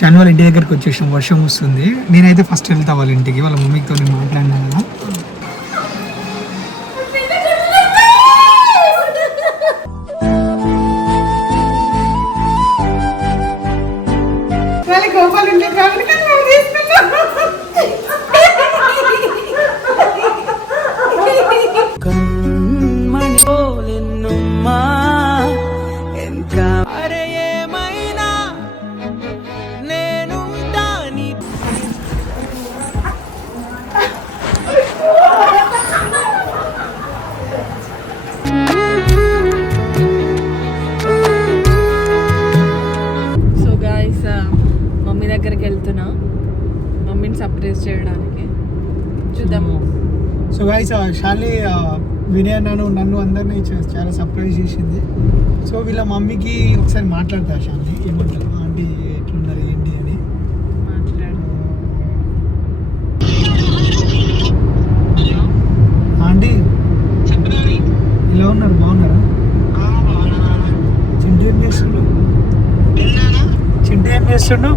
షాన్ వాళ్ళ ఇంటి దగ్గరికి వచ్చేసాం. వర్షం వస్తుంది. నేనైతే ఫస్ట్ వెళ్తా వాళ్ళ ఇంటికి. వాళ్ళ మమ్మీతో నేను మాట్లాడినా కదా షాలి వినయ్ నన్ను నన్ను అందరినీ చాలా సర్ప్రైజ్ చేసింది. సో వీళ్ళ మమ్మీకి ఒకసారి మాట్లాడతా షాలి ఏమంటారు? ఆంటీ ఎట్లున్నారు ఏంటి అని. మాట్లాడు. ఆంటీ. ఎలా ఉన్నారు? బాగున్నారా? చింటూ ఏం చేస్తుండు? చింటూ ఏం చేస్తుండు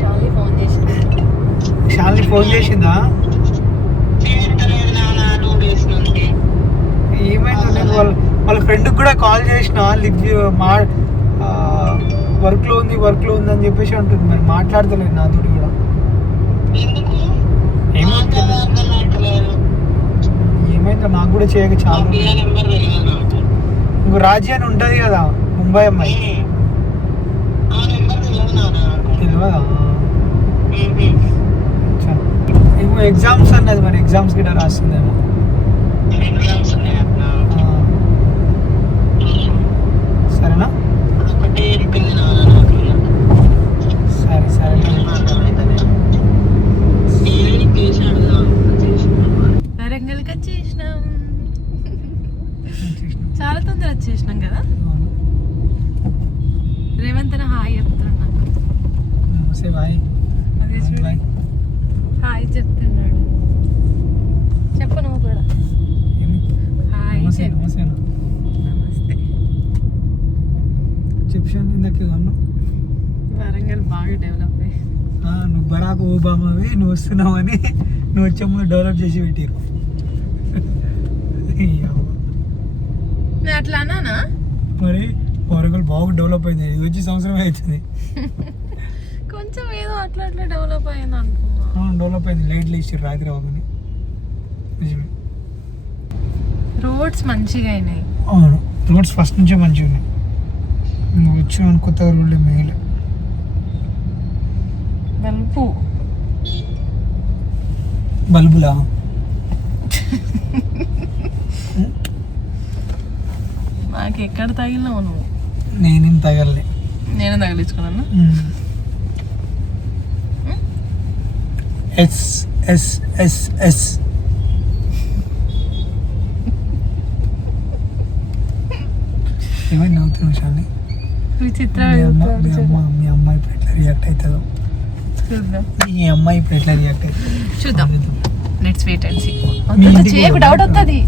షాలి ఫోన్ చేసి షాలిని ఫోన్ చేసిందా ఏమైంది నేను వాళ్ళ వాళ్ళ ఫ్రెండ్కి కూడా కాల్ లివ్ మా వర్క్లో ఉంది వర్క్లో ఉంది అని చెప్పేసి అంటుంది. మరి మాట్లాడతలేదు నాతో కూడా. ఏమో తెలియదు. ఏమైందో నాకు కూడా చేయక చాలా. ఇంకో రాజీ అని ఉంటుంది కదా ముంబై అమ్మాయి. తెలియదా. ఏమో ఎగ్జామ్స్ అన్నది మరి ఎగ్జామ్స్ గిట్ట రాస్తుందేమో ఆ. సరేనా సరే సరే వరంగల్కి వచ్చేసినాం చాలా తొందర వచ్చేసినాం కదా రేవంత్ అన్న హాయ్ చెప్తున్నాడు నాకు సే బాయ్ అదే చూడు బాయ్ హాయ్ చెప్తున్నాడు చెప్పు నువ్వు కూడా హాయ్ నమస్తే చెప్పు నమస్తే అన్న. నమస్తే చెప్పు షాన్ ఇందాక అన్ను వరంగల్ బాగా డెవలప్ నువ్వు బరాక్ ఓబామావి నువ్వు వస్తున్నావని నువ్వు వచ్చే ముందు డెవలప్ చేసి పెట్టారు అట్లా అన్నానా? మరి వరంగల్ బాగా డెవలప్ అయింది. ఇది వచ్చి సంవత్సరమే అవుతుంది. కొంచెం ఏదో అట్లా అట్లా డెవలప్ అయింది అనుకున్నా. డెవలప్ అయింది. లైట్లు ఇచ్చారు రాత్రి అవ్వని నిజమే. రోడ్స్ మంచిగా అయినాయి. అవును. రోడ్స్ ఫస్ట్ నుంచే మంచిగా ఉన్నాయి నువ్వు కొత్త రోడ్లు మేలు వెల్పు బల్బులా? నాకు ఎక్కడ తగిలినావు నువ్వు? నేనేం తగలలే. నేను తగిలించుకున్నాను? Yes yes yes yes. ఏమైనా నవ్వుతున్నావు విచిత్ర మీ అమ్మ మీ అమ్మ మీ అమ్మాయి ఇప్పుడు ఎట్లా రియాక్ట్ అవుతుందో చూద్దాం. మీ అమ్మాయి ఇప్పుడు ఎట్లా రియాక్ట్ అవుతుందో చూద్దాం. లెట్స్ వెయిట్ అండ్ సీ చేయకు. డౌట్ వస్తుంది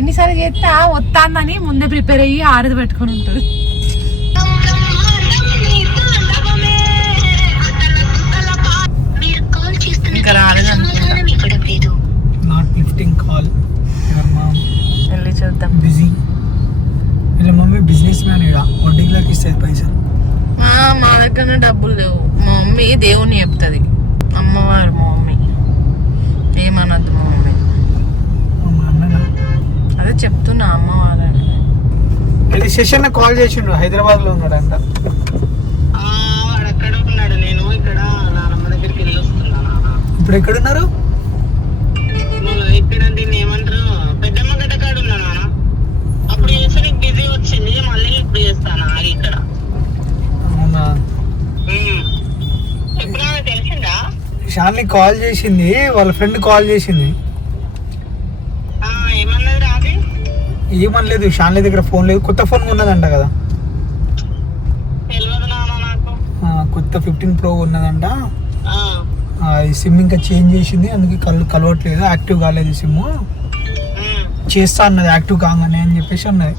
ఎన్నిసార్లు చేస్తే వస్తాందని ముందే ప్రిపేర్ అయ్యి ఆరది పెట్టుకొని ఉంటుంది. ఇంకా రాలేదు అనుకుంటా నాట్ లిఫ్టింగ్ కాల్ మామ్ వెళ్ళి చూద్దాం బిజీ వీళ్ళ మమ్మీ బిజినెస్ మ్యాన్ ఇక్కడ వడ్డీలోకి ఇస్తుంది పైసలు? మా దగ్గర డబ్బులు లేవు. మా మమ్మీ దేవుని చెప్తుంది. అమ్మవారు మా మమ్మీ. ఏమనద్దు మా మమ్మీ. అదే చెప్తున్నా అమ్మవారు అని శశన్న కాల్ చేసిండు హైదరాబాద్లో ఉన్నాడంట వాడెక్కడ ఉన్నాడు నేను ఇక్కడ నానమ్మ దగ్గరికి వెళ్ళి వస్తున్నా నాన్న. ఇప్పుడు ఎక్కడున్నారు మళ్ళీ ఇక్కడ దీన్ని ఏమంటారు పెద్దమ్మ గడ్డ కాడ ఉన్నా నాన్న అప్పుడు చేస్తే నీకు బిజీ వచ్చింది మళ్ళీ ఇప్పుడు చేస్తాను ఆగి ఇక్కడ అవునా ఉమ్. ఎప్పుడు ఆమె తెలిసిందా షాలిని కాల్ చేసింది వాళ్ళ ఫ్రెండ్ కాల్ చేసింది. ఏమనలేదు షాలిని దగ్గర ఫోన్ లేదు కొత్త ఫోన్ ఉన్నదంట కదా. కొత్త ఫిఫ్టీన్ ప్రో ఉన్నదంట. సిమ్ ఇంకా చేంజ్ చేసింది అందుకే కల్ కలవట్లేదు యాక్టివ్ కాలేదు సిమ్. చేస్తా అన్నది యాక్టివ్ కాగానే అని చెప్పేసి అన్నది.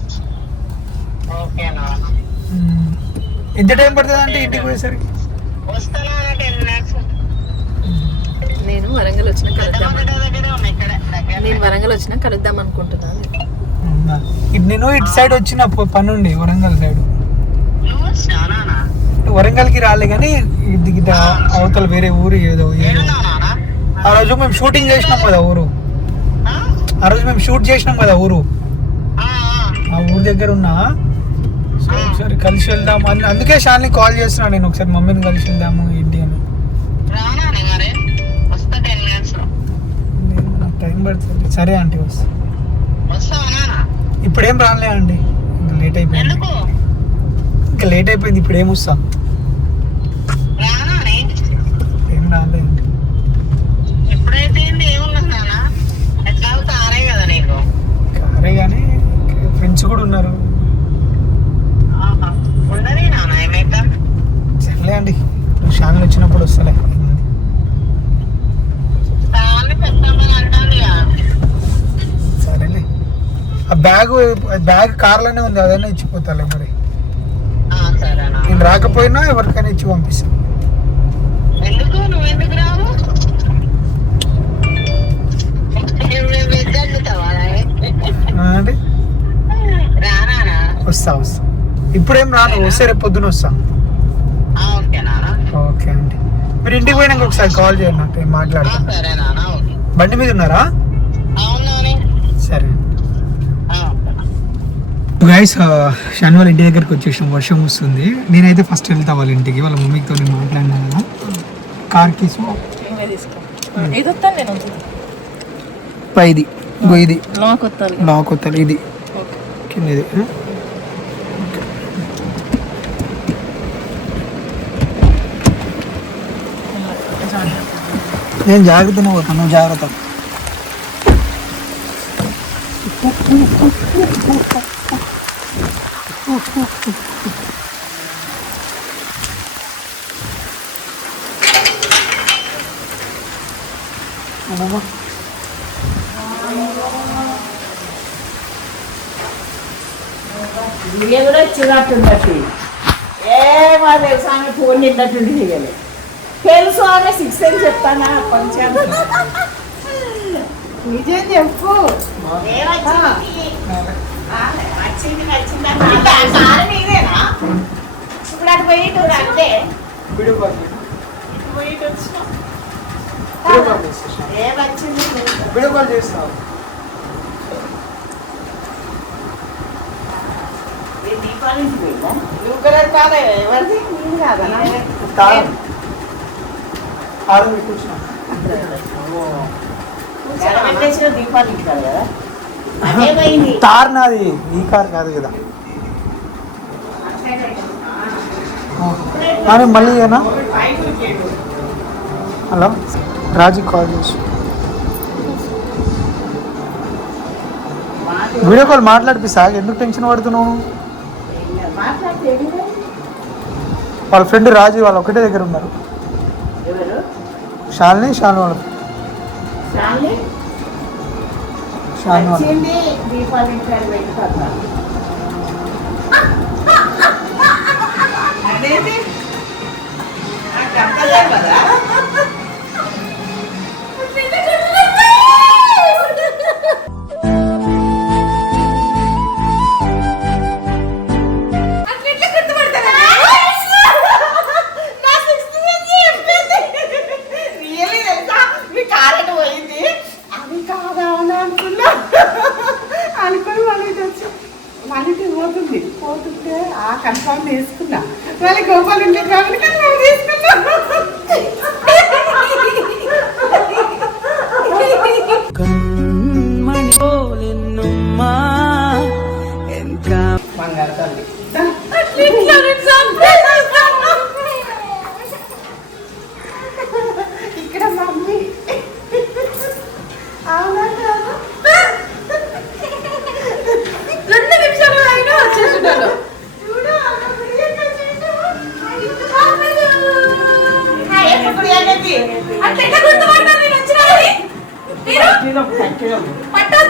ఎంత టైం పడుతుంది అంటే ఇంటికి పోయేసరికి? వరంగల్ వచ్చిన కలుద్దాం నేను వరంగల్ వచ్చిన కలుద్దాం అనుకుంటున్నాను నేను ఇటు సైడ్ వచ్చిన ప- పనుండి వరంగల్ సైడ్. వరంగల్కి రాలే కానీ ఇది గిట్ట అవతల వేరే ఊరు ఏదో ఆ రోజు మేము షూటింగ్ చేసినాం కదా ఊరు. ఆ? ఆ రోజు మేము షూట్ చేసినాం కదా ఊరు. ఆ, ఊరు దగ్గర ఉన్నా. సో ఒకసారి కలిసి వెళ్దాం అని అందుకే షాన్ని కాల్ చేస్తున్నా నేను ఒకసారి మమ్మీని కలిసి వెళ్దాము ఏంటి అని. టైం పడుతుంది. సరే ఆంటీ వస్తా. ఇప్పుడేం రాలే అండి ఇంకా లేట్ అయిపోయింది. ఇంకా లేట్ అయిపోయింది ఇప్పుడు ఏం వస్తా రానా నే ఏం రాలే ఎప్పుడైతే ఏంది ఏమున్నది నాన్న ఎట్లా తారే కదా నీకు కారే కానీ ఫ్రెండ్స్ కూడా ఉన్నారు ఆహా. ఉండని నాన్న ఏమైతే సర్లే అండి షాన్లు వచ్చినప్పుడు వస్తలే తాన్ని పెద్దమ్మని అంటాను సరేలే ఆ బ్యాగ్ కార్లోనే ఉంది అదైనా ఇచ్చిపోతాలే మరి. సరేనా. నేను రాకపోయినా ఎవరికైనా ఇచ్చి పంపిస్తాను అండి వస్తా వస్తా. ఇప్పుడేం రాను వస్తే రేపు పొద్దున వస్తా. ఓకే అండి. మీరు ఇంటికి పోయినాక ఒకసారి కాల్ చేయండి నాకు మాట్లాడతాను. బండి మీద ఉన్నారా అవునాని సరే ఆ, ఓకే. గైస్ శని వాళ్ళ ఇంటి దగ్గరికి వచ్చేసాం. వర్షం వస్తుంది. నేనైతే ఫస్ట్ వెళ్తా వాళ్ళ ఇంటికి. వాళ్ళ మమ్మీతో నేను మాట్లాడినా కదా కార్ కీస్ పైది ఇది. లాక్ వస్తాను ఇది. కిందది? నేను జాగ్రత్తనే పోతాను నువ్వు జాగ్రత్త. అమ్మమ్మ. దివ్య కూడా వచ్చినట్టుండటి ఏ మా తెలుసు ఆమె ఫోన్ నిన్నట్టుండి దివ్యలు తెలుసు ఆమె సిక్స్ అని చెప్తానా? కొంచెం నిజం చెప్పు. వచ్చింది వచ్చింది నీదేనా? ఇప్పుడు అటు పోయి ఇటు అంతే. వీడియో కాల్ చేయి. ఇటు పోయి ఇటు వచ్చినావు వీడియో కాల్ చేస్తా. ఏమొచ్చింది వీడియో కాల్ చేస్తావు దీపావళికి పోయిందా? నువ్వు కూడా కాదా? ఎవరిది? నీది కాదా? పెట్టేసిన తార్ నాది ఈ కార్ కాదు కదా. కానీ మళ్ళీ ఏనా? హలో? రాజు కాల్ చేసి. వీడియో కాల్ మాట్లాడిపిస్తా ఎందుకు టెన్షన్ పడుతున్నావు? వాళ్ళ ఫ్రెండ్ రాజు వాళ్ళు ఒకటే దగ్గర ఉన్నారు. షాల్ని శాలిని షాల్ వాళ్ళ వచ్చింది దీపావళి కాడ పెట్టుకుంటా అదేంటి? నాకు అర్థం కదా.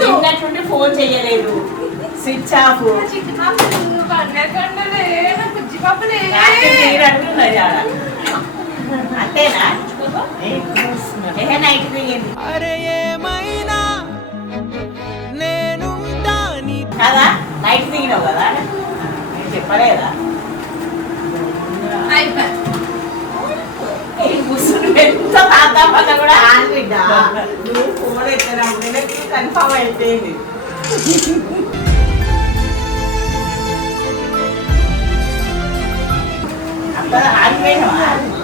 నిన్నట్టుండి ఫోన్ చేయలేదు. Switch off. అంతేనా? అరే ఏమైనా నేనుంటా నీ కదా? నైట్ దిగినావు కదా? నేను చెప్పలేదా? అయిపోయి ఎంత తాతాపన్న కూడా. ఆల్బిడ్డ నువ్వు ఫోన్ ఎత్తరా? కన్ఫామ్ అయిపోయింది.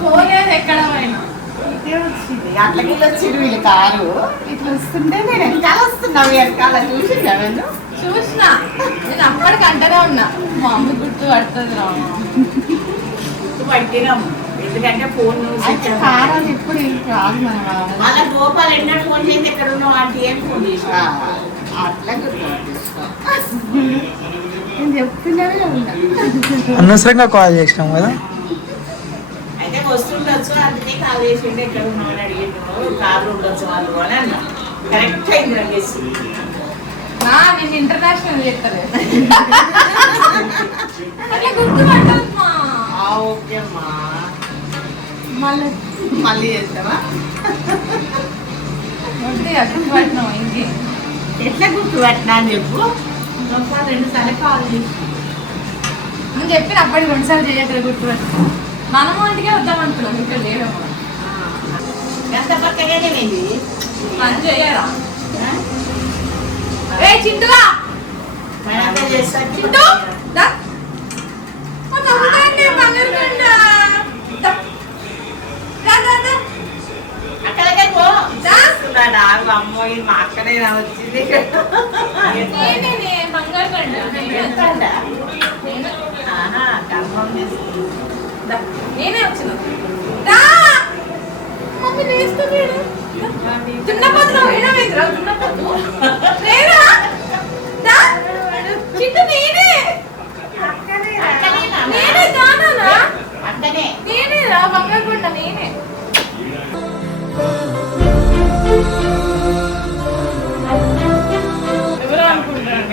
పోలేదు ఎక్కడ అట్లకి వచ్చింది. వీళ్ళు కారు. ఇట్లా వస్తుంటే నేను వెనకాల వస్తున్నా. వెనకాల చూసిందా నేను? చూసిన. నేను అప్పటికి అంటనే ఉన్నా. మా అమ్మ గుర్తు పడుతుంది రా ఎందుకంటే ఫోన్ ఇప్పుడు మళ్ళా గోపాల్ ఎన్నడూ ఫోన్ చేసి ఎక్కడ ఉన్నావు? ఆంటీ అని ఫోన్ చేసిన అట్లా. నేను అనవసరంగా కాల్ చేసినాం కదా. అయితే వస్తుండొచ్చు అందుకే కాల్ చేసిండు ఎక్కడ ఉన్నావు అని అడిగిండు. కార్లు ఉండొచ్చు వాళ్ళు అని అన్నా. కరెక్ట్ అయింది నేను ఇంటర్నేషనల్ ఆ, ఓకే అమ్మా. మళ్ళీ మళ్ళీ చేస్తావా? వద్దు గుర్తు పట్టినావు ఇంకేం ఎట్లా గుర్తుపట్టినా అని చెప్పు. ఒకసారి రెండు సార్లు కాల్ చేసి నేను చెప్పిన అప్పటికి రెండుసార్లు చేయట్లేదు గుర్తు పట్టు మనము ఇంటికే వద్దాం అనుకున్నాం ఇక్కడ లేవేమో ఎంత పక్కగానే పని చేయరా? ఏ చింటుగా చేస్తా. చింటూ దా మా తమ్ముడండి బంగారు కొండ దా. దా, దా, దా. అక్కడికే పో దా. చేస్తున్నాడా అమ్మో ఇది మా అక్కడే నా వచ్చింది నేనే నే, బంగారు కొండ నేనే. ఎంతండా? నేనే. ఆహా, కన్ఫర్మ్ చేసుకుంది. దా. నేనే వచ్చిన దా. మమ్మీ లేస్తలేడు. దున్నపోతున్నా ఏమైందిరా? దున్నపోతు లేరా దా. చింటూ నేనే. అక్కడేనా? నేనే కానా నేనే రా బంగారు కొండ నేనే.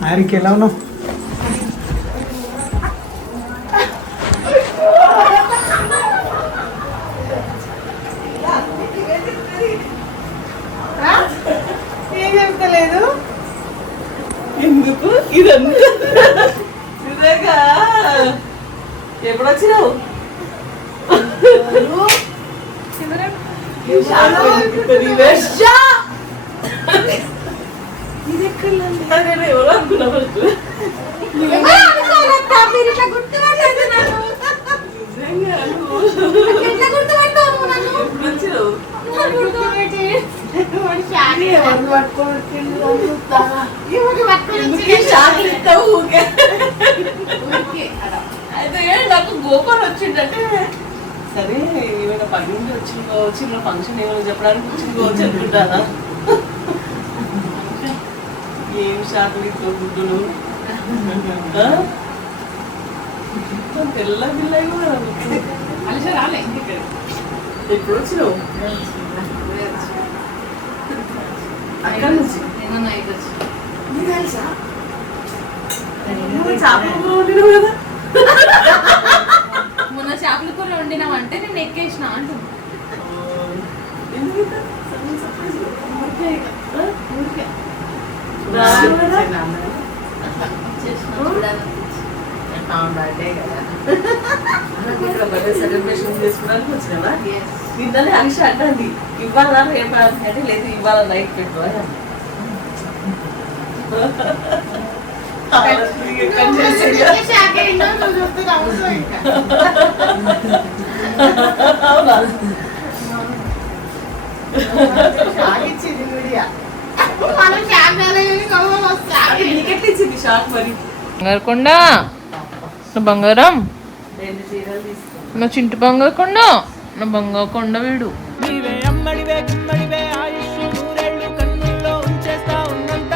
i qué it a Já não, não, ఇలా ఫంక్షన్ ఏమైనా చెప్పడానికి వచ్చింది కావచ్చు అనుకుంటారా ఏం షాకులు ఇస్తావు గుడ్డులు? తెల్ల రాలే ఎప్పుడు వచ్చినావు? అక్కడ నుంచి. తెలుసా? నువ్వు చేపల కూర వండినావు మొన్న వండినామంటే నేను ఎక్కేసిన అంటున్నా. సెలబ్రేషన్ చేసుకోవడానికి వచ్చినావా నిన్ననే హరీష్ అంటుంది ఇవ్వాలా రేపు అంటే లేదు ఇవాళ నైట్ పెట్టు అని అన్నా. అవునా షాక్ మరి? బంగారు? కొండ నా చింటి బంగారు కొండ? నా బంగారు కొండ వీడు. నీవే అమ్మడివే గుమ్మడి